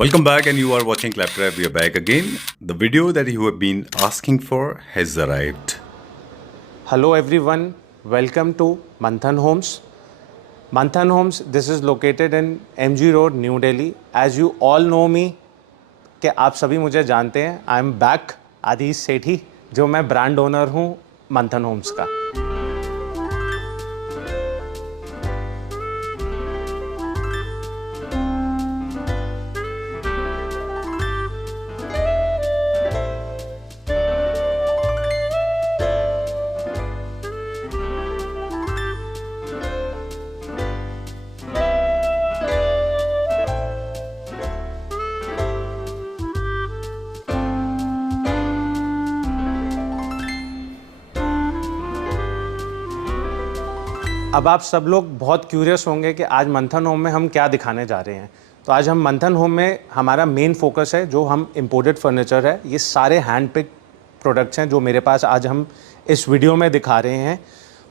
Welcome back, and you are watching Claptrap. We are back again. The video that you have been asking for has arrived. Hello everyone, welcome to Manthan Homes. Manthan Homes, this is located in MG Road, New Delhi. As you all know me, कि आप सभी मुझे जानते हैं, I am back आदिश सेठी, जो मैं brand owner हूँ मंथन होम्स का. अब आप सब लोग बहुत क्यूरियस होंगे कि आज मंथन होम में हम क्या दिखाने जा रहे हैं. तो आज हम मंथन होम में हमारा मेन फोकस है, जो हम इम्पोर्टेड फर्नीचर है, ये सारे हैंड पिक प्रोडक्ट्स हैं जो मेरे पास आज हम इस वीडियो में दिखा रहे हैं.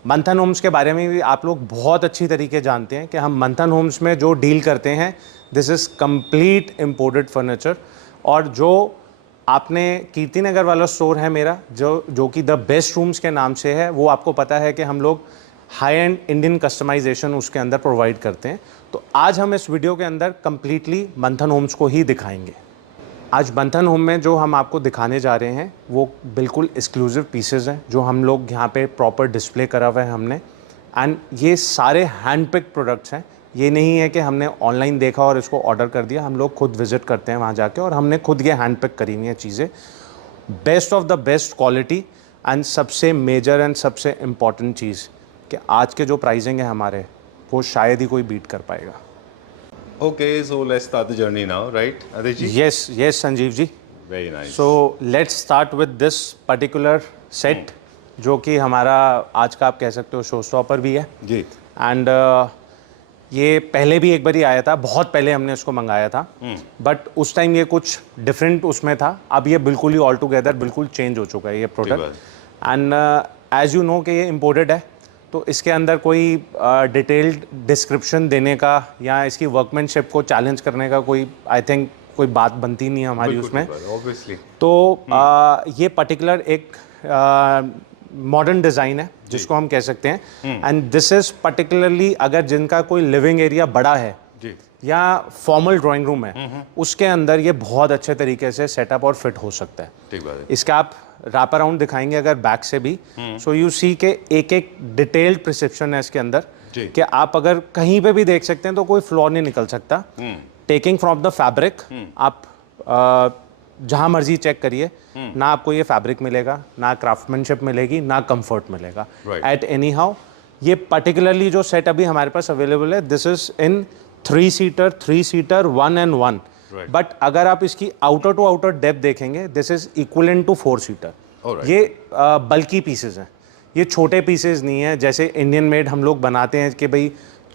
मंथन होम्स के बारे में भी आप लोग बहुत अच्छी तरीके जानते हैं कि हम मंथन होम्स में जो डील करते हैं, this is complete imported furniture. और जो आपने कीर्ति नगर वाला स्टोर है मेरा, जो कि द बेस्ट रूम्स के नाम से है, वो आपको पता है कि हम लोग हाई एंड इंडियन कस्टमाइजेशन उसके अंदर प्रोवाइड करते हैं. तो आज हम इस वीडियो के अंदर कम्प्लीटली मंथन होम्स को ही दिखाएंगे. आज मंथन होम में जो हम आपको दिखाने जा रहे हैं वो बिल्कुल एक्सक्लूसिव पीसेस हैं, जो हम लोग यहाँ पे प्रॉपर डिस्प्ले करा हुआ है हमने. एंड ये सारे हैंड पिक प्रोडक्ट्स हैं. ये नहीं है कि हमने ऑनलाइन देखा और इसको ऑर्डर कर दिया. हम लोग खुद विजिट करते हैं वहाँ जाके और हमने खुद ये हैंड पिक करी हुई हैं चीज़ें. Best of the best quality. And सबसे मेजर एंड सबसे इम्पॉर्टेंट चीज़ कि आज के जो प्राइसिंग है हमारे, वो शायद ही कोई बीट कर पाएगा. Okay, so let's start the journey now, right, Adish ji? Yes, Sanjeev ji. Very nice. So let's start with this particular set, जो कि हमारा आज का आप कह सकते हो शो स्टॉपर भी है. जी. एंड ये पहले भी एक बार ही आया था, बहुत पहले हमने इसको मंगाया था, बट उस टाइम ये कुछ डिफरेंट उसमें था. अब ये बिल्कुल ही ऑल टुगेदर बिल्कुल चेंज हो चुका है ये product. And as you know कि ये इम्पोर्टेड है, तो इसके अंदर कोई डिटेल्ड डिस्क्रिप्शन देने का या इसकी वर्कमैनशिप को चैलेंज करने का कोई, आई थिंक, कोई बात बनती नहीं है हमारी उसमें. तो ये पर्टिकुलर एक मॉडर्न डिज़ाइन है जिसको हम कह सकते हैं. एंड दिस इज़ पर्टिकुलरली अगर जिनका कोई लिविंग एरिया बड़ा है या फॉर्मल ड्राइंग रूम है, उसके अंदर ये बहुत अच्छे तरीके से सेटअप और फिट हो सकता है. ठीक बात है. इसका आप रैप अराउंड दिखाएंगे अगर बैक से भी, सो यू सी के एक एक डिटेल्ड प्रिस्क्रिप्शन है इसके अंदर कि आप अगर कहीं पे भी देख सकते हैं तो कोई फ्लॉ नहीं निकल सकता. टेकिंग फ्रॉम द फैब्रिक, आप जहाँ मर्जी चेक करिए, ना आपको ये फैब्रिक मिलेगा, ना क्राफ्टमैनशिप मिलेगी, ना कंफर्ट मिलेगा एट एनी हाउ. ये पर्टिकुलरली जो सेट अभी हमारे पास अवेलेबल है, this is in 3 seater 1 and 1. But अगर आप इसकी आउटर टू आउटर डेप्थ देखेंगे, this is equivalent to 4 seater. ये बल्कि पीसेज हैं, ये छोटे पीसेज नहीं है जैसे इंडियन मेड हम लोग बनाते हैं कि भाई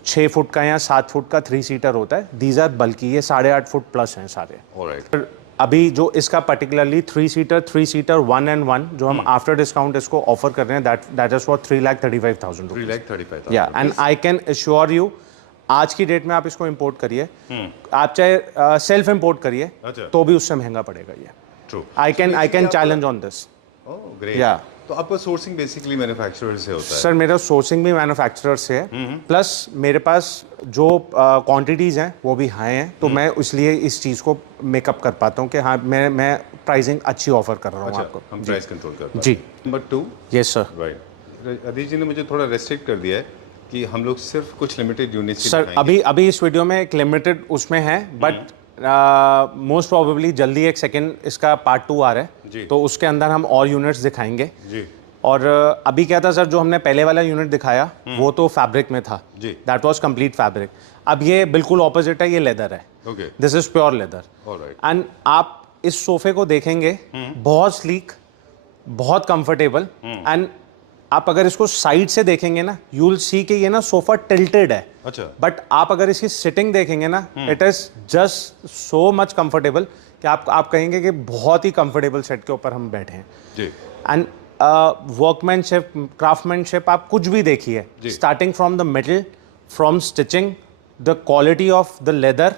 6 फुट का या 7 फुट का 3 सीटर होता है. दीज आर बल्कि, ये 8.5 फुट प्लस हैं सारे. अभी जो इसका पर्टिकुलरली 3 सीटर 1 and 1 जो हम आफ्टर डिस्काउंट इसको ऑफर कर रहे हैं, दैट इज फॉर 3,35,000 रुपीज. 3,35,000. या and I can assure you, आज की डेट में आप इसको इंपोर्ट करिए, आप चाहे सेल्फ इंपोर्ट करिए, तो भी उससे महंगा पड़ेगा ये. True. I can challenge on this. Oh great. या तो आपका सोर्सिंग बेसिकली मैन्युफैक्चरर से होता है? सर, मेरा सोर्सिंग भी मैन्युफैक्चरर से है, प्लस मेरे पास जो क्वांटिटीज़ हैं वो भी हाई हैं, तो मैं इसलिए इस चीज़ को मेकअप कर पाता हूँ कि हाँ मैं प्राइसिंग अच्छी ऑफर कर रहा हूँ आपको. हम प्राइस कंट्रोल करते हैं. जी. नंबर 2. Yes sir. राइट. अदिश जी ने मुझे थोड़ा रेस्ट्रिक्ट कर दिया है कि हम लोग सिर्फ कुछ लिमिटेड यूनिट्स सर अभी इस वीडियो में एक लिमिटेड उसमें है, बट मोस्ट प्रोबेबली जल्दी एक सेकंड इसका पार्ट 2 आ रहा है, तो उसके अंदर हम और यूनिट्स दिखाएंगे. जी. और अभी क्या था सर, जो हमने पहले वाला यूनिट दिखाया वो तो फैब्रिक में था, दैट वाज कंप्लीट फैब्रिक. अब ये बिल्कुल ऑपोजिट है, ये लेदर है. This is pure leather. And आप इस सोफे को देखेंगे, बहुत स्लीक, बहुत कंफर्टेबल. एंड आप अगर इसको साइड से देखेंगे ना, यू विल सी कि ये ना सोफा टिल्टेड है. अच्छा. बट आप अगर इसकी सिटिंग देखेंगे ना, it is just so much comfortable कि आप कहेंगे कि बहुत ही कंफर्टेबल सेट के ऊपर हम बैठे हैं. जी. एंड वर्कमैनशिप, क्राफ्टमैनशिप, आप कुछ भी देखिए, starting from the metal, from stitching, the quality of the leather,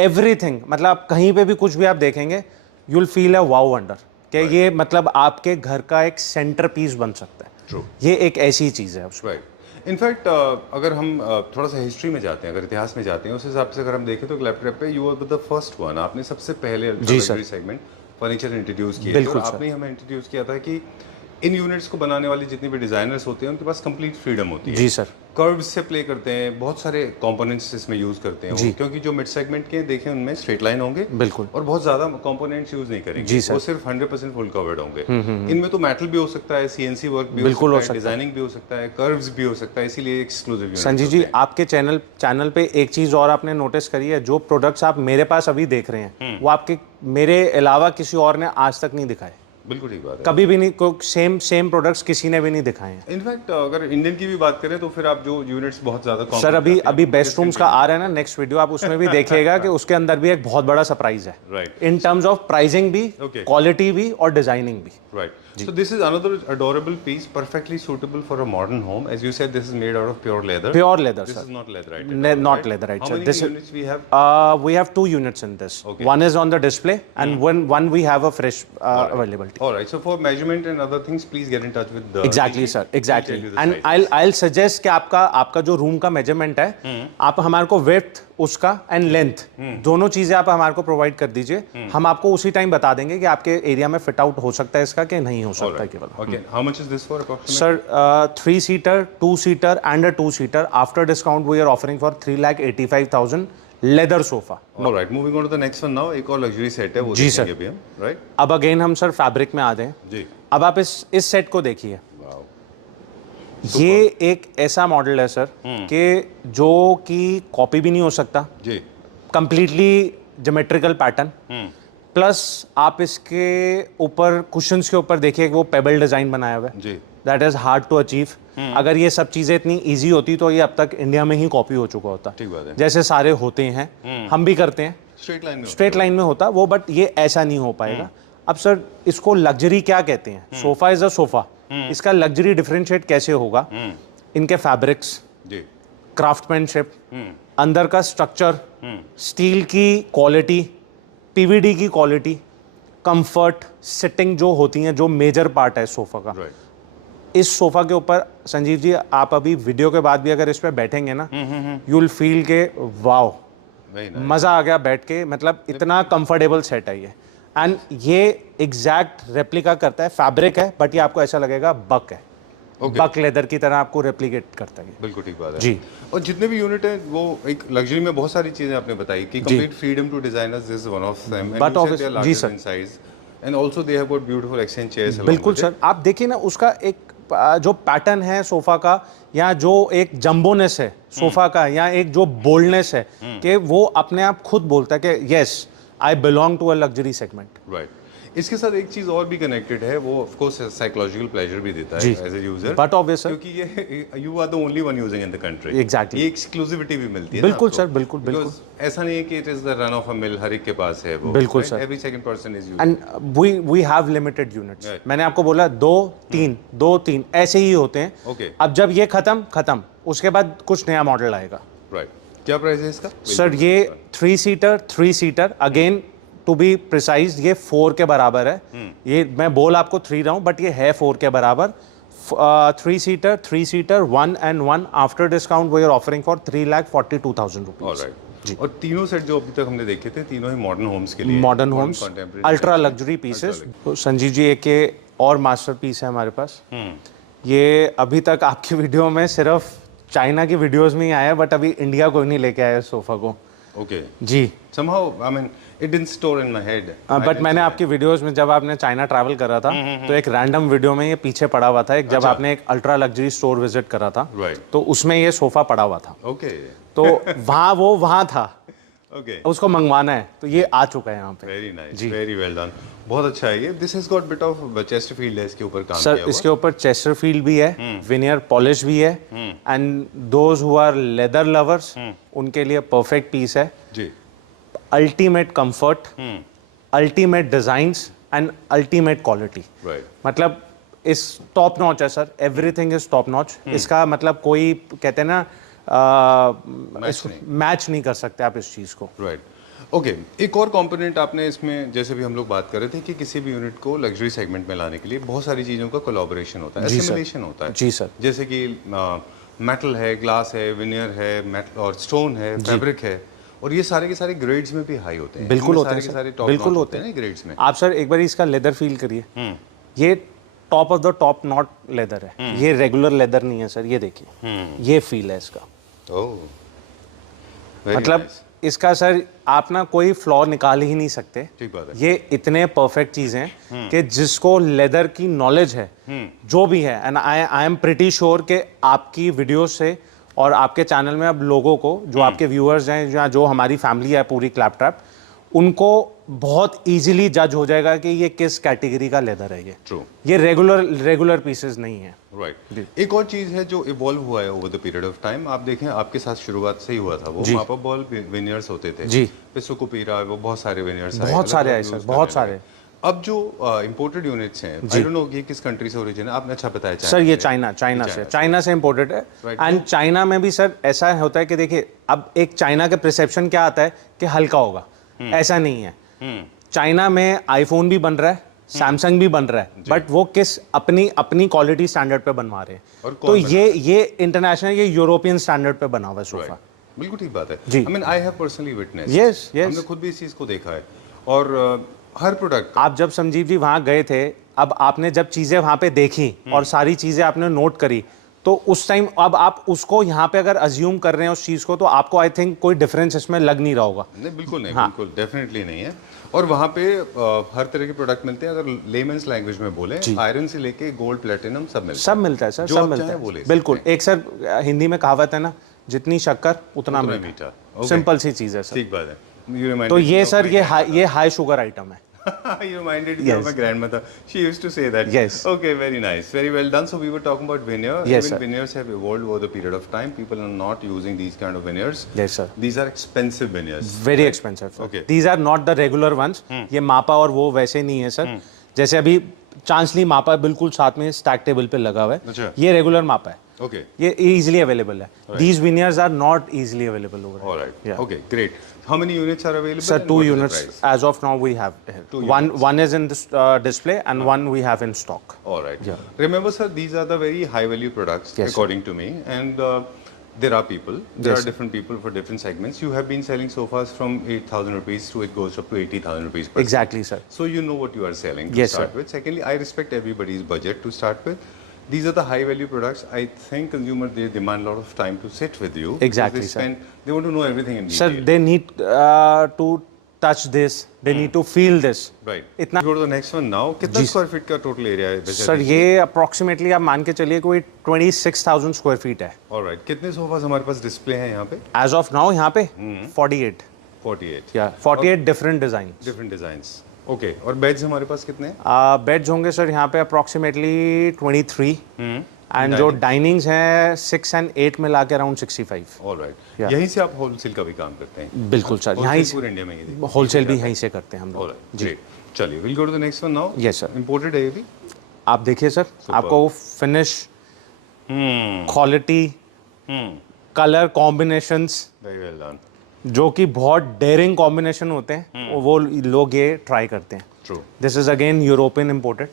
everything, मतलब आप कहीं पे भी कुछ भी आप देखेंगे, you will feel a wow wonder कि ये मतलब आपके घर का एक सेंटर पीस बन सकता है। True. ये एक ऐसी चीज़ है उसमें। राइट। इनफैक्ट अगर हम थोड़ा सा हिस्ट्री में जाते हैं, अगर इतिहास में जाते हैं, उस हिसाब से अगर हम देखें तो क्लैपट्रैप पे you were the first one, आपने सबसे पहले जी sir. Luxury segment furniture introduce किए थे, बिल्कुल और सर। आपने ही हमें इंट्रोड्यूस किया था कि इन यूनिट्स को बनाने वाले जितने भी डिजाइनर्स होते हैं उनके पास कंप्लीट फ्रीडम होती है। जी सर। कर्व्स से प्ले करते हैं, बहुत सारे कंपोनेंट्स इसमें यूज करते हैं वो, जी। क्योंकि जो मिड सेगमेंट के देखें उनमें स्ट्रेट लाइन होंगे बिल्कुल। और बहुत ज्यादा कंपोनेंट्स यूज नहीं करेंगे। जी सर। वो सिर्फ 100% फुल कवर्ड होंगे। इनमें तो मेटल भी हो सकता है, सीएनसी वर्क भी बिल्कुल हो हो सकता है, सकता है। डिजाइनिंग भी हो सकता है, कर्व्स भी हो सकता है, इसीलिए एक्सक्लूसिव संजीव जी, आपके चैनल पे एक चीज़ और आपने नोटिस करी है, जो प्रोडक्ट्स आप मेरे पास अभी देख रहे हैं वो आपके मेरे अलावा किसी और ने आज तक नहीं दिखाए। बिल्कुल ठीक बात है। कभी भी नहीं, सेम प्रोडक्ट्स किसी ने भी नहीं दिखाए हैं। इनफैक्ट अगर इंडियन की भी बात करें तो फिर आप जो यूनिट्स बहुत ज्यादा सर complex अभी आते हैं, अभी वो बेस्ट रूम्स का आ रहा है ना नेक्स्ट वीडियो, आप उसमें भी देखिएगा कि उसके अंदर भी एक बहुत बड़ा सरप्राइज है, Right. In terms of pricing भी, Okay. क्वालिटी भी और डिजाइनिंग भी। Right. So this is another adorable piece, perfectly suitable for a modern home. As you said, this is made out of pure leather. Pure leather This sir. is not leatherite. Not leatherite, How sir. many This is- units we have? We have 2 units in this. Okay. One is on the display and one we have a fresh availability. All right. So for measurement and other things, please get in touch with the. Exactly Rishi. Sir, He'll exactly. tell you the and sizes. I suggest कि आपका जो room का measurement है, आप हमारे को width उसका and length दोनों चीजें आप हमारे को प्रोवाइड कर दीजिए। हम आपको उसी टाइम बता देंगे कि आपके एरिया में फिट आउट हो सकता है इसका कि नहीं हो All सकता है right. केवल। Okay. How much is this for approximately? Sir 3 seater, 2 seater and a 2 seater after discount we are offering for 3,85,000 leather sofa. All right. Moving on to the next one now. एक और luxury set है, वो जी देखेंगे अभी हम. Right? अब again हम sir fabric में आ जाएं। जी. अब आप इस सेट को देखिए। Wow. ये एक ऐसा मॉडल है सर कि जो कि कॉपी भी नहीं हो सकता, जी. कंप्लीटली ज्योमेट्रिकल पैटर्न, प्लस आप इसके ऊपर कुशन्स के ऊपर देखिए वो पेबल डिजाइन बनाया हुआ है। जी. That is hard to achieve. अगर ये सब चीजें इतनी इजी होती तो ये अब तक इंडिया में ही कॉपी हो चुका होता, ठीक बात है. जैसे सारे होते हैं, हम भी करते हैं, Straight line में. स्ट्रेट लाइन में होता वो, बट ये ऐसा नहीं हो पाएगा। अब सर इसको लग्जरी क्या कहते हैं? सोफा इज अ सोफा, इसका लग्जरी डिफरेंशिएट कैसे होगा? इनके फैब्रिक्स, जी. क्राफ्टमैनशिप, अंदर का स्ट्रक्चर, स्टील की क्वालिटी, पीवीडी की क्वालिटी, कंफर्ट, सिटिंग जो होती हैं, जो मेजर पार्ट है सोफा का। Right. इस सोफा के ऊपर संजीव जी आप अभी वीडियो के बाद भी अगर इस पे बैठेंगे ना, यू विल फील के वाओ, Very nice. मजा आ गया बैठ के, मतलब इतना कंफर्टेबल सेट है ये। एंड ये एग्जैक्ट रेप्लिका करता है, फैब्रिक है बट ये आपको ऐसा लगेगा बक है, बक लेदर की तरह आपको रेप्लिकेट करता है ये। बिल्कुल ठीक बात है जी। और जितने भी यूनिट है वो एक लग्जरी में बहुत सारी चीजें आपने बताई कि complete freedom to designers, this is one of them, But obviously- जी sir. In size and also they have got beautiful exchange chairs. बिल्कुल सर, आप देखिए ना उसका एक जो पैटर्न है सोफा का, या जो एक जंबोनेस है सोफा का, या एक जो बोल्डनेस है कि वो अपने आप खुद बोलता है कि yes I belong to a luxury segment. Right. इसके साथ एक चीज और भी कनेक्टेड है, वो ऑफ कोर्स साइकोलॉजिकल प्लेजर भी देता है as a user, but obvious sir, क्योंकि ये you are the only one using in the country. Exactly. ये एक्सक्लूसिविटी भी मिलती है बिल्कुल ना सर, आपको. बिल्कुल, बिल्कुल. Because ऐसा नहीं है कि it is the run of a mill, हर एक के पास है वो. बिल्कुल right? Sir. Every second person is using. And we have limited units. Right. मैंने आपको बोला 2-3 ऐसे ही होते हैं। Okay. अब जब ये खत्म उसके बाद कुछ नया मॉडल आएगा। राइट. क्या प्राइस है इसका? सर ये 3 seater again to be precise ये 4 के बराबर है। ये मैं बोल आपको 3 रहा हूँ बट ये है 4 के बराबर। 3 seater 1 and 1 after discount we are offering for 3,42,000 rupees. Alright. और तीनों सेट जो अभी तक हमने देखे थे, तीनों ही मॉडर्न होम्स के लिए, modern homes, contemporary ultra design. Luxury pieces. तो संजीव जी एक ये और मास्टर पीस है हमारे पास। ये अभी तक आपकी वीडियो में सिर्फ चाइना की वीडियोस में ही आया, बट अभी इंडिया कोई नहीं लेके आया इस सोफा को। ओके. जी। Somehow, I mean, it didn't store in my head. But मैंने आपकी वीडियोस में जब आपने चाइना ट्रैवल करा था तो एक रैंडम वीडियो में ये पीछे पड़ा हुआ था, एक जब आपने एक अल्ट्रा लग्जरी स्टोर विजिट करा था, Right. तो उसमें ये सोफा पड़ा हुआ था। Okay. तो वहाँ था, Okay. उसको मंगवाना है, तो ये आ चुका है यहाँ पे। Very nice. Very well done. बहुत अच्छा है ये. This has got bit of Chesterfield है इसके ऊपर काम सर किया हुआ. इसके ऊपर चेस्टरफील्ड भी है, विनियर पॉलिश भी है, and those who are leather lovers उनके लिए परफेक्ट पीस है। जी. Ultimate comfort, ultimate designs and ultimate quality. Right. मतलब इस टॉप नॉच है sir, everything is top notch. इसका मतलब कोई कहते हैं ना नहीं. मैच नहीं कर सकते आप इस चीज़ को। राइट. ओके, एक और कंपोनेंट आपने इसमें, जैसे भी हम लोग बात कर रहे थे कि किसी भी यूनिट को लग्जरी सेगमेंट में लाने के लिए बहुत सारी चीज़ों का कोलैबोरेशन होता है, जी सर। एसिमुलेशन होता है। जी सर। जैसे कि मेटल है, ग्लास है, विनियर है, मेटल और स्टोन है, फैब्रिक है, और ये सारे के सारे ग्रेड्स में भी हाई होते हैं। बिल्कुल इनमें होते हैं सारे के सर, सारे टॉप बिल्कुल नॉच होते हैं ग्रेड्स में। आप सर एक बार इसका लेदर फील करिए, ये top of the top not leather है, ये रेगुलर लेदर नहीं है सर, ये देखिए, ये फील है इसका। ओह, वेरी मतलब नाइस। इसका सर आप ना कोई फ्लॉ निकाल ही नहीं सकते। ठीक बात है। ये इतने परफेक्ट चीज़ हैं कि जिसको लेदर की नॉलेज है, जो भी है, and I am pretty sure कि आपकी वीडियो से और आपके चैनल में अब लोगों को, जो आपके व्यूअर्स हैं या जो हमारी फैमिली है पूरी क्लैपट्रैप, उनको बहुत इजीली जज हो जाएगा कि ये किस कैटेगरी का लेदर है। ट्रू। ये रेगुलर पीसेस नहीं है। राइट। एक और चीज़ है जो इवॉल्व हुआ है over the period of time, आप देखें आपके साथ शुरुआत से ही हुआ था, वो जी। मापा बॉल विनियर्स होते थे जी। फिर सुकुपीरा, वो बहुत सारे विनियर्स बहुत सारे आए सर, बहुत सारे। अब जो इंपोर्टेड यूनिट्स हैं, आई डोंट नो ये किस कंट्री से ओरिजिन है, आपने अच्छा बताया सर ये चाइना से इम्पोर्टेड है। एंड चाइना में भी सर ऐसा होता है कि देखिए, अब एक चाइना का परसेप्शन क्या आता है कि हल्का होगा, ऐसा नहीं है। चाइना में आईफोन भी बन रहा है, सैमसंग भी बन रहा है, बट वो किस अपनी क्वालिटी स्टैंडर्ड पे बनवा रहे हैं। तो ये इंटरनेशनल, ये यूरोपियन स्टैंडर्ड पे बना हुआ है सोफा। बिल्कुल ठीक बात है। जी। I mean I have personally witness, yes हमने खुद भी इस चीज़ को देखा है। और हर प्रोडक्ट आप जब संजीव जी वहां गए थे, अब आपने जब चीजें वहां पे देखी और सारी चीजें आपने नोट करी, तो उस टाइम अब आप उसको यहाँ पे अगर अज्यूम कर रहे हैं उस चीज को, तो आपको आई थिंक कोई डिफरेंस इसमें लग नहीं रहा होगा। नहीं, बिल्कुल नहीं, बिल्कुल डेफिनेटली नहीं है। और वहाँ पे हर तरह के प्रोडक्ट मिलते हैं। अगर लेमन्स लैंग्वेज में बोले, आयरन से लेके गोल्ड, प्लेटिनम सब मिलता है। सब मिलता है सर, जो सब आप मिलता चाहें है, वो ले बिल्कुल। सकते हैं। एक सर हिंदी में कहावत है ना, जितनी शक्कर उतना मीठा। मीठा। Okay, सिंपल सी चीज है सर। ठीक बात है। तो ये सर ये हाई शुगर आइटम है। You reminded me of my grandmother. She used to say that. Yes. Okay, very nice. Very well done. So we were talking about veneer. Yes, Even sir. veneers have evolved over the period of time. People are not using these kind of veneers. Yes, sir. These are expensive veneers. Very expensive. Okay. These are not the regular ones. ये mappa और वो वैसे नहीं है sir. जैसे अभी चांसली मापा बिल्कुल साथ में स्टैक टेबल पे लगा हुआ अच्छा। है, ये रेगुलर मापा है। Okay. ये इजीली अवेलेबल है। These veneers are not easily available over. All right. Yeah. Okay, great. How many units are available? Sir, and 2 what is the units price? as of now we have here. Two One is in this display and one we have in stock. All right. Yeah. Remember, sir, these are the very high value products, Yes, according to me. And there are people, there Yes, are different people for different segments. You have been selling sofas from 8,000 rupees to it goes up to 80,000 rupees per Exactly, sir. So you know what you are selling to Yes, start sir. with. Secondly, I respect everybody's budget to start with. These are the high value products. I think consumer, they demand a lot of time to sit with you. Exactly, because they want to know everything in Sir, detail. they need to touch this. They need to feel this. Right. इतना Go to the next one now. कितना square feet का total area है वैसे? Sir ये approximately आप मान के चलिए कोई 26,000 स्क्वायर फीट है। ऑलराइट, कितने सोफास हमारे पास डिस्प्ले हैं यहाँ पे? एज ऑफ नाउ यहाँ पे 48 48 या 48 different design. Different designs. Okay, और बेड्स हमारे पास कितने हैं? बेड्स होंगे सर यहाँ पे अप्रोक्सीमेटली 23 एंड जो डाइनिंग्स हैं 6 and 8 मिला के अराउंड 65। ऑलराइट। Yeah. यहीं से आप होलसेल का भी काम करते हैं? बिल्कुल सर, यहाँ Wholesale पूरे इंडिया में ही? ही होलसेल भी यहीं से करते हैं हम लोग। Alright, great. चलिए, will go to the next one now. Yes, sir. Imported है ये भी? आप देखिए सर, आपको finish, quality, colour combinations, very well done. जो कि बहुत डेयरिंग कॉम्बिनेशन होते हैं, वो लोग ये ट्राई करते हैं। True. This is again European imported,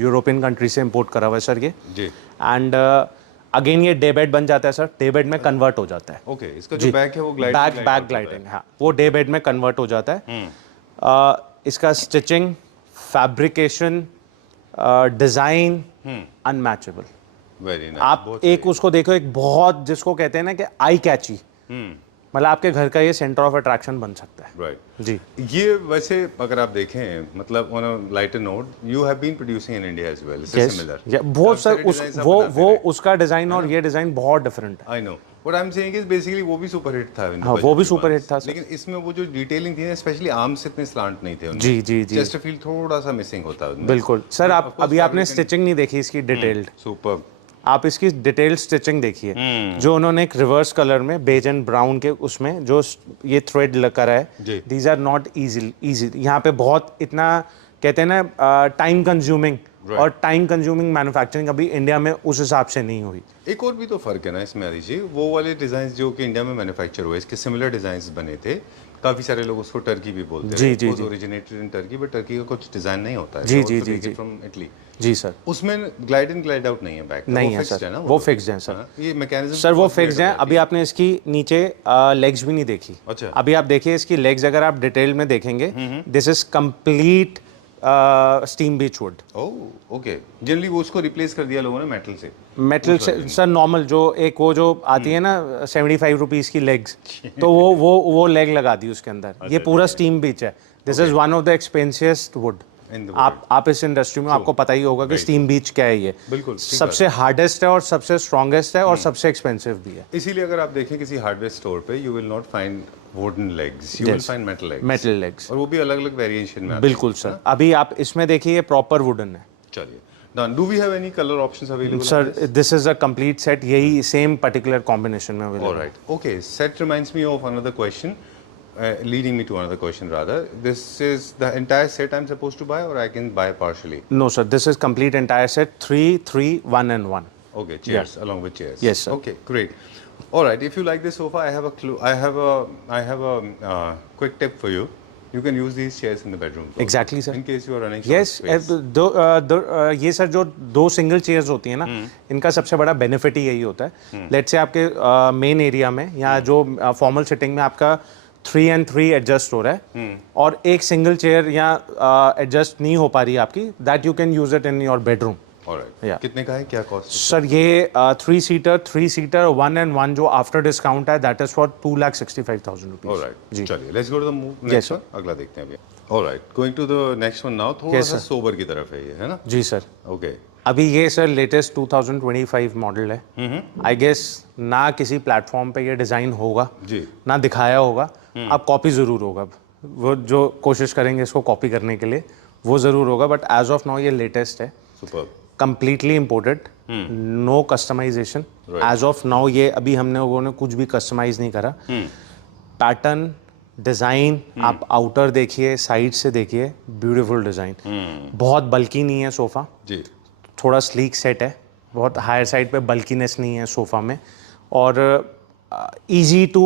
European country से इम्पोर्ट करा हुआ है सर ये। जी। एंड अगेन ये डे बेड बन जाता है सर, डे बेड में कन्वर्ट हो जाता है। ओके, इसका जो बैक है वो बैक ग्लाइडिंग, हाँ, वो डे बेड में कन्वर्ट हो जाता है। इसका stitching, fabrication, design unmatchable. Very nice. आप एक उसको देखो, एक बहुत जिसको कहते हैं ना कि आई कैची, मतलब आपके घर का ये सेंटर ऑफ अट्रैक्शन बन सकता है। राइट। जी। ये वैसे अगर आप देखें, मतलब on a lighter note, you have been producing in India as well, similar. बहुत सर वो उसका डिजाइन और ये डिजाइन बहुत डिफरेंट है। I know what I am saying is basically वो भी सुपर हिट था। हाँ, वो भी सुपर हिट था सर। लेकिन इसमें वो जो डिटेलिंग थी ना, स्पेशली आर्म्स इतने स्लांट नहीं थे उनमें। जी जी जी, जस्ट फील थोड़ा सा मिसिंग होता है। बिल्कुल सर। आप अभी आपने स्टिचिंग नहीं देखी इसकी डिटेल्ड, सुपर। आप इसकी डिटेल्ड स्टिचिंग देखिए, जो उन्होंने एक रिवर्स कलर में बेज एंड ब्राउन के उसमें जो ये थ्रेड करा है, दीज आर नॉट इजी। यहाँ पे बहुत इतना कहते हैं ना टाइम कंज्यूमिंग, और टाइम कंज्यूमिंग मैन्युफैक्चरिंग अभी इंडिया में उस हिसाब से नहीं हुई। एक और भी तो फर्क है ना इसमें आदि जी, वो वाले डिजाइन जो कि इंडिया में मैन्युफैक्चर हुए, इसके सिमिलर डिजाइन बने थे, काफी सारे लोग उसको टर्की भी बोलते हैं। जी, जी, जी, originated in Turkey, but Turkey का कुछ डिजाइन नहीं होता है। जी, जी, जी, जी। From Italy. जी सर। उसमें ग्लाइड इन ग्लाइड आउट नहीं है बैक, नहीं है फिक्स्ड सर, है ना वो फिक्स्ड है सर। हाँ, ये मैकेनिज्म सर वो फिक्स्ड है। अभी आपने इसकी नीचे लेग्स भी नहीं देखी। अच्छा। अभी आप देखिए इसकी लेग्स, अगर आप डिटेल में देखेंगे, this is complete steam beach would. Oh okay, generally वो उसको रिप्लेस कर दिया लोगों ने मेटल से। मेटल से सर, नॉर्मल जो एक वो जो आती है ना 75 रुपीज़ की लेग्स, तो वो लेग लगा दी उसके अंदर। ये पूरा स्टीम बीच है। This is one of the expensivest wood. In the आप इस इंडस्ट्री में आपको पता ही होगा कि स्टीम बीच क्या है। ये बिल्कुल सबसे हार्डेस्ट है और सबसे स्ट्रॉन्गेस्ट है और सबसे एक्सपेंसिव भी है। इसीलिए अगर आप देखें किसी हार्डवेयर स्टोर पे, you will not find wooden legs, you will find metal legs. Metal legs, और वो भी अलग अलग वेरिएशन में आते हैं। बिल्कुल सर। अभी आप इसमें देखिए, ये प्रॉपर वुडन है। चलिए, done. Do we have any colour options available? Sir this is a complete set, यही सेम पर्टिकुलर कॉम्बिनेशन में अवेलेबल है। Alright, okay. Set reminds me of another question, leading me to another question rather. This is the entire set I'm supposed to buy, or I can buy partially? No sir, this is complete entire set, 3, 3, 1 and 1. Okay, chairs along with chairs. Yes, sir. Okay, great. All right. If you like this sofa, I have a clue. I have a quick tip for you. You can use these chairs in the bedroom. Also, Exactly, sir. In case you are running short Yes, space. ये sir जो 2 single chairs होती हैं ना, इनका सबसे बड़ा benefit ही यही होता है। लेट्स से आपके मेन एरिया में या जो फॉर्मल सिटिंग में आपका 3 and 3 एडजस्ट हो रहा है और एक सिंगल चेयर या एडजस्ट नहीं हो पा रही है आपकी, that you can use it in your bedroom. Alright. कितने का है, क्या कॉस्ट? सर ये 3 सीटर 1 and 1 जो आफ्टर डिस्काउंट है, that is for 2,65,000 rupees. Alright, चलिए let's go to the next one. अगला देखते हैं अभी। Alright, going to the next one now. थोड़ा सा सोबर की तरफ है ये, है ना? जी सर। ओके। अभी ये सर लेटेस्ट 2025 मॉडल है। आई गेस ना किसी प्लेटफॉर्म पे ये डिज़ाइन होगा जी, ना दिखाया होगा। अब कॉपी ज़रूर होगा, वो जो कोशिश करेंगे इसको कॉपी करने के लिए वो ज़रूर होगा, बट एज ऑफ नाउ ये लेटेस्ट है। Superb. Completely imported, no customisation as of now. ये अभी हमने लोगों ने कुछ भी कस्टमाइज नहीं करा। पैटर्न, डिज़ाइन, आप आउटर देखिए, साइड से देखिए, ब्यूटीफुल डिज़ाइन। बहुत बल्कि नहीं है सोफ़ा जी, थोड़ा स्लीक सेट है, बहुत हायर साइड पे बल्कीनेस नहीं है सोफ़ा में, और इजी टू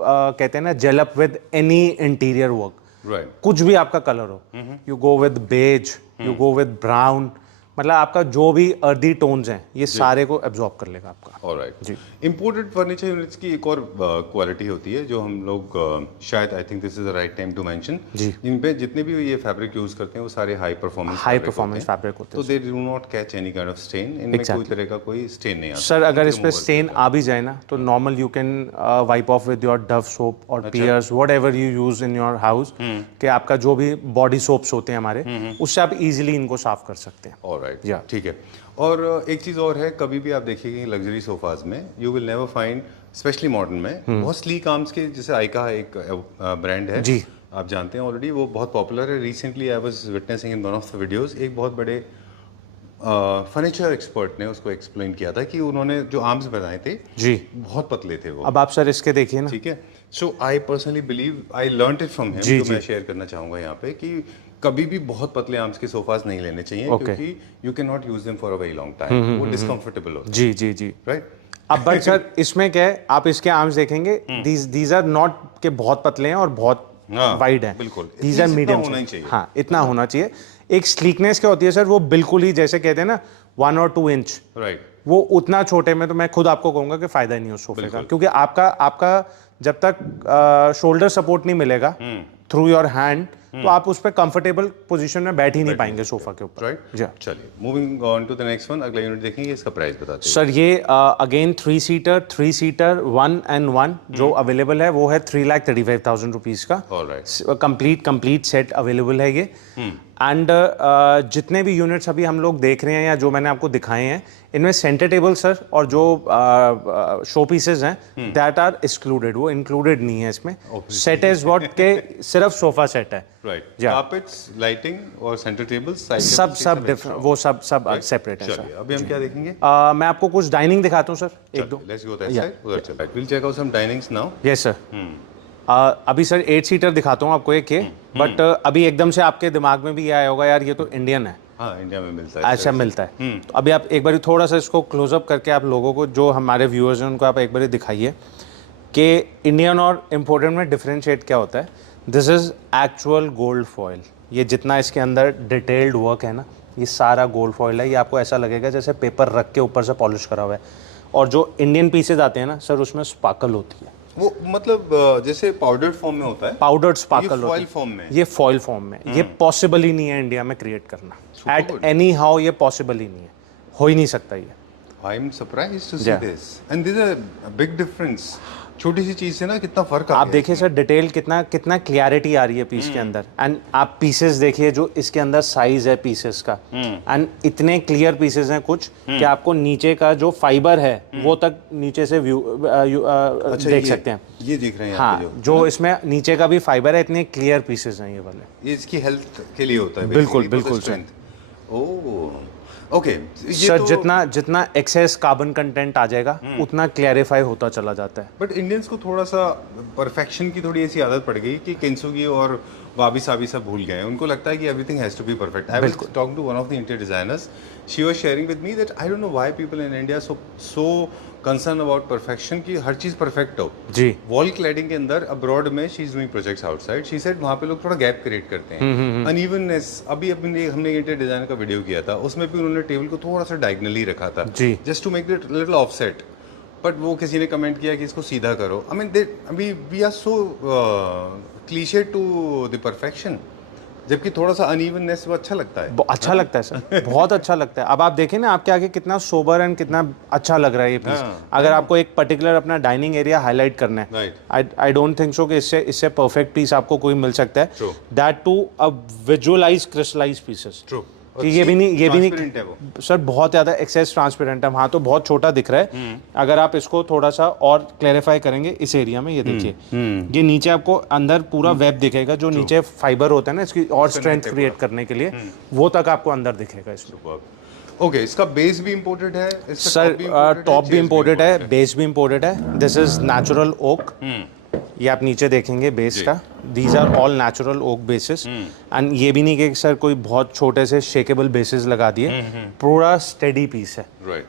कहते हैं ना, gel up with any interior work. Right. कुछ भी आपका कलर हो, you go with beige, you go with brown, मतलब आपका जो भी अर्दी टोन्स हैं ये सारे को एब्जॉर्ब कर लेगा आपका। ऑलराइट जी। इंपोर्टेड फर्नीचर यूनिट्स की एक और क्वालिटी होती है जो हम लोग शायद, I think this is the right time to mention, जिन पे जितने भी ये फैब्रिक यूज करते हैं वो सारे हाई परफॉर्मेंस फैब्रिक होते तो they do not catch any kind of stain. इनमें कोई तरह का कोई स्टेन नहीं आता। सर अगर इस पे स्टेन आ भी जाए ना, तो normal you can wipe off with your Dove soap और Pears, whatever you use in your house, कि आपका जो भी बॉडी सोप्स होते हैं हमारे, उससे आप इजीली इनको साफ कर सकते हैं। ऑलराइट, ठीक है। और एक चीज़ और है, कभी भी आप देखिएगा लग्जरी सोफाज में you will never find, specially modern में, बहुत स्लीक आर्म्स के, जैसे आइका एक ब्रांड है जी, आप जानते हैं ऑलरेडी, वो बहुत पॉपुलर है। Recently I was witnessing in one of the videos, एक बहुत बड़े फर्नीचर एक्सपर्ट ने उसको एक्सप्लेन किया था कि उन्होंने जो आर्म्स बनाए थे जी, बहुत पतले थे वो। अब आप सर इसके देखिए ना, ठीक है। So I personally believe, I learned it from him, जो मैं शेयर करना चाहूँगा यहाँ पे, कि कभी भी बहुत पतले आर्म्स के सोफास नहीं लेने चाहिए, क्योंकि you can not use them for a very long time, वो डिस्कम्फर्टेबल होता है। जी जी जी, राइट। अब बट सर इसमें क्या है, आप इसके आर्म्स देखेंगे, दीज आर नॉट के बहुत पतले हैं और बहुत वाइड है, बिल्कुल, दीज आर मीडियम। हाँ, इतना होना चाहिए। एक स्लीकनेस क्या होती है सर, वो बिल्कुल ही जैसे कहते हैं ना 1 or 2 इंच, राइट, वो उतना छोटे में तो मैं खुद आपको कहूंगा कि फायदा ही नहीं उस सोफे का, क्योंकि आपका जब तक शोल्डर सपोर्ट नहीं मिलेगा थ्रू योर हैंड, तो आप उस पर कंफर्टेबल पोजीशन में बैठ ही नहीं पाएंगे सोफा के ऊपर। राइट। चलिए moving on to the next one, अगला यूनिट देखेंगे, इसका प्राइस बताते हैं। सर ये अगेन 3 सीटर 1 and 1 जो अवेलेबल है वो है 3,35,000 रुपीज़ का। ऑलराइट, कंप्लीट सेट अवेलेबल है ये। एंड जितने भी यूनिट्स अभी हम लोग देख रहे हैं या जो मैंने आपको दिखाए हैं, इनमें सेंटर टेबल सर और जो शो पीसेज हैं दैट आर एक्सक्लूडेड, वो इंक्लूडेड नहीं है इसमें। सेट इज व्हाट के सिर्फ सोफा सेट है। राइट, कार्पेट्स, लाइटिंग और सेंटर टेबल्स सब डिफरेंट, वो सब सेपरेट है सर। अभी हम क्या देखेंगे? मैं आपको कुछ डाइनिंग दिखाता हूँ सर, एक दो। लेट्स गो दैट साइड, उधर चलते हैं। Will check out some dinings now. Yes sir. अभी सर 8 सीटर दिखाता हूँ आपको एक, बट अभी एकदम से आपके दिमाग में भी आया होगा यार ये तो इंडियन है। हाँ, इंडिया में मिलता है, ऐसा मिलता है। तो अभी आप एक बार थोड़ा सा इसको क्लोजअप करके आप लोगों को, जो हमारे व्यूअर्स हैं उनको आप एक बार दिखाइए। कि इंडियन और इम्पोर्टेड में डिफरेंशिएट क्या होता है। This is actual gold foil. ये जितना इसके अंदर डिटेल्ड वर्क है ना, ये सारा गोल्ड फॉयल है। ये आपको ऐसा लगेगा जैसे पेपर रख के ऊपर से पॉलिश करा हुआ है। और जो इंडियन पीसेज आते हैं ना सर, उसमें स्पार्कल होती है। वो मतलब जैसे पाउडर्ड फॉर्म में होता है, पाउडर्ड स्पार्कल ये फॉइल फॉर्म में, ये फॉइल फॉर्म में। ये पॉसिबल ही नहीं है इंडिया में क्रिएट करना। एट एनी हाउ ये पॉसिबल ही नहीं है, हो ही नहीं सकता ये। I am surprised to see this and this is a big difference. छोटी सी चीज से ना कितना फर्क आ गया। आप देखिए सर डिटेल कितना क्लियरिटी आ रही है पीस के अंदर। एंड आप पीसेस देखिए जो इसके अंदर साइज है पीसेस का, एंड इतने क्लियर पीसेस हैं कुछ कि आपको नीचे का जो फाइबर है वो तक नीचे से व्यू देख सकते हैं। ये दिख रहे हैं हाँ, जो इसमें नीचे का भी फाइबर है, इतने क्लियर पीसेस हैं ये वाले। ये इसकी हेल्थ के लिए होता है। बिल्कुल बिल्कुल सर। ओह ओके सर तो जितना एक्सेस कार्बन कंटेंट आ जाएगा उतना क्लैरिफाई होता चला जाता है। बट इंडियंस को थोड़ा सा परफेक्शन की थोड़ी ऐसी आदत पड़ गई कि किंसुगी और वाबी साबी सब भूल गए। उनको लगता है कि everything has to be perfect. I was talking to one of the interior designers, she was sharing with me that I don't know why people in India so concern about perfection की हर चीज perfect हो। जी। Wall cladding के अंदर abroad में she is doing projects outside, she said वहां पे लोग थोड़ा गैप क्रिएट करते हैं, अनइवननेस। अभी हमने इंटीरियर डिजाइन का वीडियो किया था, उसमें भी उन्होंने टेबल को थोड़ा सा डायगनली रखा था just to make it little offset. But वो किसी ने कमेंट किया कि इसको सीधा करो। I mean we are so cliche to the perfection, जबकि थोड़ा सा अनइवननेस वो अच्छा लगता है। अच्छा लगता है सर, बहुत अच्छा लगता है। अब आप देखें ना आपके आगे कितना सोबर एंड कितना अच्छा लग रहा है ये पीस। अगर आपको एक पर्टिकुलर अपना डाइनिंग एरिया हाईलाइट करना है, आई डोंट थिंक सो कि इससे परफेक्ट पीस आपको कोई मिल सकता है। That too a visualise crystallise pieces. कि ये भी नहीं सर, बहुत ज़्यादा एक्सेस ट्रांसपेरेंट है। वहाँ तो बहुत छोटा दिख रहा है। अगर आप इसको थोड़ा सा और क्लैरिफाई करेंगे इस एरिया में, ये देखिए ये नीचे आपको अंदर पूरा वेब दिखेगा। जो नीचे फाइबर होता है ना इसकी और स्ट्रेंथ क्रिएट करने के लिए, वो तक आपको अंदर दिखेगा इसमें। ओके, इसका बेस भी इंपोर्टेड है सर, टॉप भी इंपोर्टेड है, बेस भी इंपोर्टेड है। This is natural oak. ये आप नीचे देखेंगे बेस का, these are all natural oak bases. And ये भी नहीं कि सर कोई बहुत छोटे से शेकेबल बेसिस लगा दिए, पूरा स्टेडी पीस है।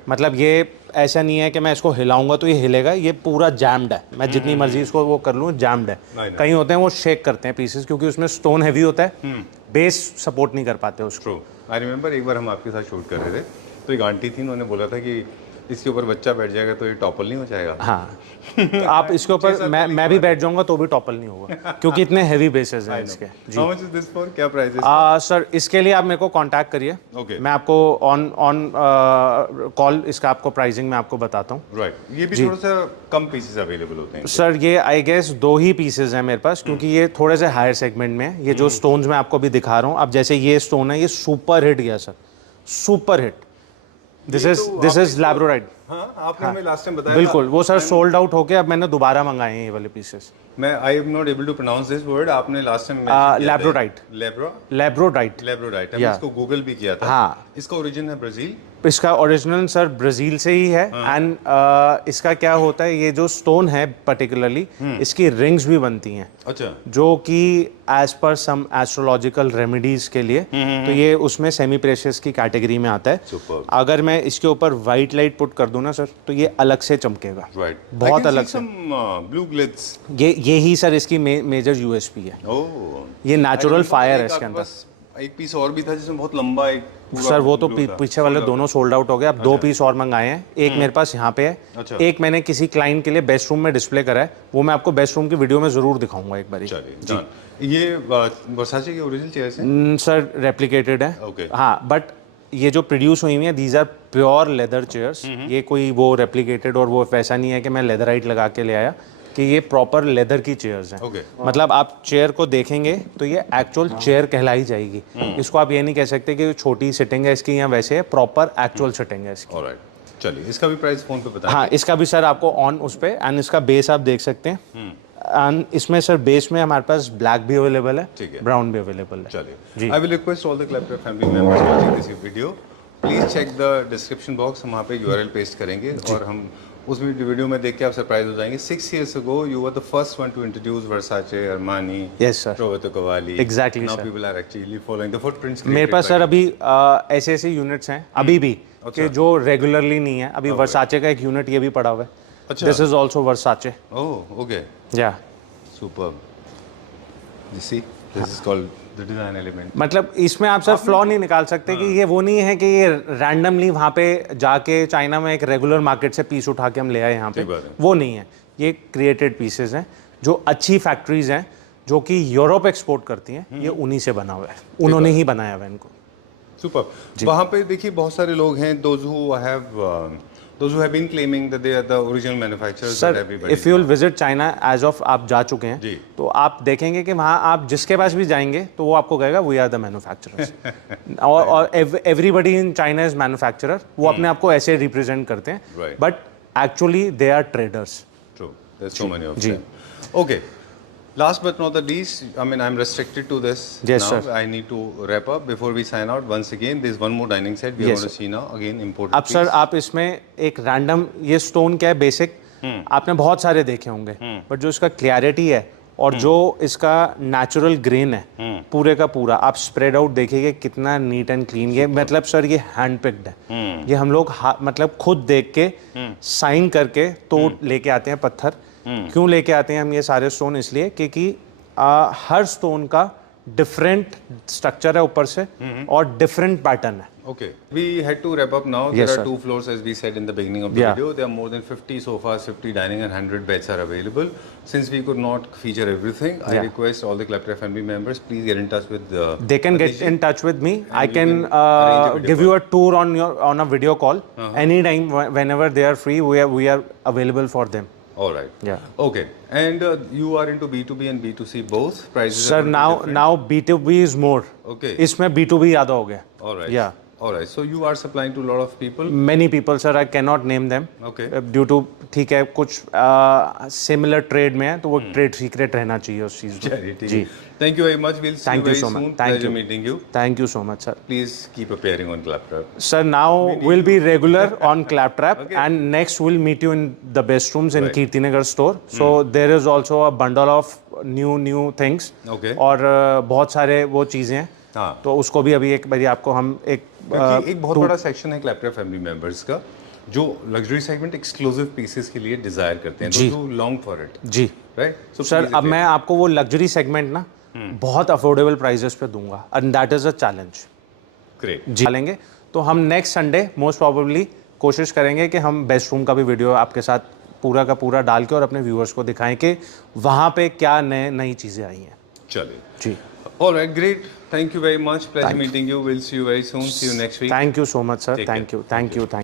मतलब ये ऐसा नहीं है कि मैं इसको हिलाऊंगा तो ये हिलेगा, ये पूरा जैम्ड है। मैं जितनी मर्जी इसको वो कर लूँ, जैम्ड है। कहीं होते हैं वो शेक करते हैं पीसेस क्योंकि उसमें स्टोन हैवी होता है, बेस सपोर्ट नहीं कर पाते उसको। आई रिमेंबर एक बार हम आपके साथ शूट कर रहे थे तो एक आंटी थी, उन्होंने बोला था कि इसके ऊपर बच्चा बैठ जाएगा तो ये टॉपल नहीं हो जाएगा। हाँ, तो आप इसके ऊपर मैं भी बैठ जाऊंगा तो भी टॉपल नहीं होगा क्योंकि इतने हेवी बेसेस हैं इसके। जी। How much is this for? क्या प्राइस है? सर इसके लिए आप मेरे को कांटेक्ट करिए। मैं आपको ऑन कॉल इसका आपको प्राइसिंग में आपको बताता हूँ। राइट, ये भी थोड़ा सा कम पीसेस अवेलेबल होते हैं सर। ये आई गेस 2 ही पीसेस हैं मेरे पास क्योंकि ये थोड़े से हायर सेगमेंट में है। ये जो स्टोन्स मैं आपको भी दिखा रहा हूँ, अब जैसे ये स्टोन है, ये सुपर हिट गया sir, super hit. This is labradorite. हाँ, आपने हमें लास्ट टाइम बताया। बिल्कुल, वो सर सोल्ड आउट होके अब मैंने दोबारा मंगाए हैं ये वाले पीसेस। मैं I am not able to pronounce this word. आपने लास्ट टाइम लैब्रोराइट। लैब्रोडाइट हमने इसको गूगल भी किया था। हाँ, इसका ओरिजिन है ब्राजील। इसका ओरिजिनल सर ब्राजील से ही है। एंड इसका क्या होता है, ये जो स्टोन है पर्टिकुलरली, इसकी रिंग्स भी बनती हैं। अच्छा। जो कि एज पर सम एस्ट्रोलॉजिकल रेमेडीज के लिए, तो ये उसमें सेमी प्रेशियस की कैटेगरी में आता है। Superb. अगर मैं इसके ऊपर वाइट लाइट पुट कर दूं ना सर, तो ये अलग से चमकेगा। राइट, बहुत अलग से। Blue Glitz. ये ही सर इसकी मेजर यूएसपी है। ये नेचुरल फायर है इसके अंदर। एक पीस और भी था जिसमें बहुत लंबा एक सर, वो तो पीछे वाले दोनों सोल्ड आउट हो गए। अब 2 पीस और मंगाए हैं। एक मेरे पास यहाँ पे है। अच्छा। एक मैंने किसी क्लाइंट के लिए बेस्ट रूम में डिस्प्ले करा है, वो मैं आपको बेस्ट रूम की वीडियो में जरूर दिखाऊंगा एक बार। ये वर्साचे के ओरिजिनल चेयर्स हैं सर, रेप्लिकेटेड है। Okay. हाँ, बट ये जो प्रोड्यूस हुई हुई है, these are pure leather chairs. ये कोई वो रेप्लिकेटेड और वो वैसा नहीं है कि मैं लेदराइट लगा के ले आया, कि ये प्रॉपर लेदर की चेयर्स हैं। मतलब आप चेयर को देखेंगे तो ये एक्चुअल चेयर कहलाई जाएगी। इसको आप ये नहीं कह सकते कि छोटी सिटिंग है इसकी या वैसे है, प्रॉपर एक्चुअल सिटिंग है इसकी। ऑलराइट, चलिए इसका भी प्राइस फोन पे बताएं। हाँ, इसका भी सर आपको ऑन उस पे, एंड इसका बेस आप देख सकते हैं। एंड इसमें सर बेस में हमारे पास ब्लैक भी अवेलेबल है, ब्राउन भी अवेलेबल है। चलिए, I will request all the Claptop family members watching this video, please check the description box. हम वहाँ पे यूआरएल पेस्ट करेंगे और हम उस वीडियो में देख के आप सरप्राइज हो जाएंगे। 6 years ago you were the first one to introduce Versace, Armani, yes sir, Roberto Cavalli. Exactly, now sir. people are actually following the footprints. मेरे पास सर अभी ऐसे यूनिट्स हैं अभी भी कि जो रेगुलरली नहीं है। अभी Versace का एक यूनिट ये भी पड़ा हुआ है, अच्छा। This is also Versace. Oh okay, yeah superb. You see, this is called the design element. मतलब इसमें आप सर फ्लॉ नहीं निकाल सकते कि ये वो नहीं है कि ये रैंडमली वहाँ पे जाके चाइना में एक रेगुलर मार्केट से पीस उठा के हम ले आए यहाँ पे, सही बात है। वो नहीं है। ये क्रिएटेड पीसेस हैं जो अच्छी फैक्ट्रीज हैं जो कि यूरोप एक्सपोर्ट करती हैं, ये उन्हीं से बना हुआ है, उन्होंने ही बनाया हुआ है इनको। सुपर। वहाँ पे देखिए बहुत सारे लोग हैं, those who have been claiming that they are the original manufacturers that sir everybody if you will visit China as of आप जा चुके हैं जी। तो आप देखेंगे कि वहाँ आप जिसके पास भी जाएंगे तो वो आपको कहेगा वी आर द मैन्युफैक्चरर्स और everybody in China is manufacturer. वो अपने आप को ऐसे रिप्रेजेंट करते हैं, Right. But actually they are traders. True. There's so many of जी। them. Okay. Last but not the least, I mean, I'm restricted to this Yes, now. sir. I need to wrap up before we sign out. Once again, there's one more dining set we are Yes, going to see now. Again, imported अब sir piece. आप इसमें एक random, ये stone क्या है basic आपने बहुत सारे देखे होंगे, बट जो इसका क्लैरिटी है और जो इसका नेचुरल ग्रेन है पूरे का पूरा, आप स्प्रेड आउट देखिए कितना नीट एंड क्लीन। ये मतलब सर ये हैंड पिक्ड है। ये हम लोग मतलब खुद देख के साइन करके तोड़ लेके आते हैं पत्थर। क्यों लेके आते हैं हम ये सारे स्टोन? इसलिए क्योंकि हर स्टोन का डिफरेंट स्ट्रक्चर है ऊपर से और डिफरेंट पैटर्न है। Okay, we had to wrap up now. Yes, There are sir. 2 floors, as we said in the beginning of the Yeah. video. There are more than 50 sofas, 50 dining, and 100 beds are available. Since we could not feature everything, I Yeah. request all the Claptrap family members, please get in touch with They can get in touch with me. I we can can arrange a video give you a tour on a video call anytime whenever they are free. We are available for them. All right. Yeah. Okay. And you are into B2B and B2C both. Prices Sir, are going to be different. now B2B is more. Okay. इसमें B2B ज़्यादा हो गया. All right. Yeah. All right. So you are supplying to a lot of people. Many people, sir, I cannot name them. Okay. Due to ठीक है कुछ similar trade में है तो वो ट्रेड सीक्रेट रहना चाहिए उस चीज़ में। चलिए, ठीक जी। है. Thank you very much. We'll see Thank you you very so much. soon. Thank Pleasure you. meeting you. Thank you so much, sir. Please keep appearing on Claptrap. Sir, now we'll be regular on Claptrap, Okay. and next we'll meet you in the best rooms in Right. Kirtinagar store. So there is also a bundle of new things. Okay. और बहुत सारे वो चीज़ें हैं। हाँ. तो उसको भी अभी एक बारी आपको हम एक क्योंकि एक बहुत बड़ा सेक्शन है क्लैपट्रैप फैमिली मेंबर्स का जो लग्जरी सेगमेंट एक्सक्लूसिव पीसेस के लिए डिजायर करते हैं, जी। जो लॉन्ग फॉर इट, जी राइट? सर अब मैं आपको वो लग्जरी सेगमेंट ना बहुत अफोर्डेबल प्राइजेस पे दूंगा, and that is a challenge. Great. जी लेंगे तो हम नेक्स्ट संडे मोस्ट प्रॉबेबली कोशिश करेंगे कि हम बेस्ट रूम का भी वीडियो आपके साथ पूरा का पूरा डाल के और अपने व्यूअर्स को दिखाएं कि वहाँ पे क्या नई चीज़ें आई हैं। चलिए, जी all right, great, thank you very much, pleasure meeting you, will see you very soon, see you next week. Thank you so much sir, Take thank care. You, thank you, thank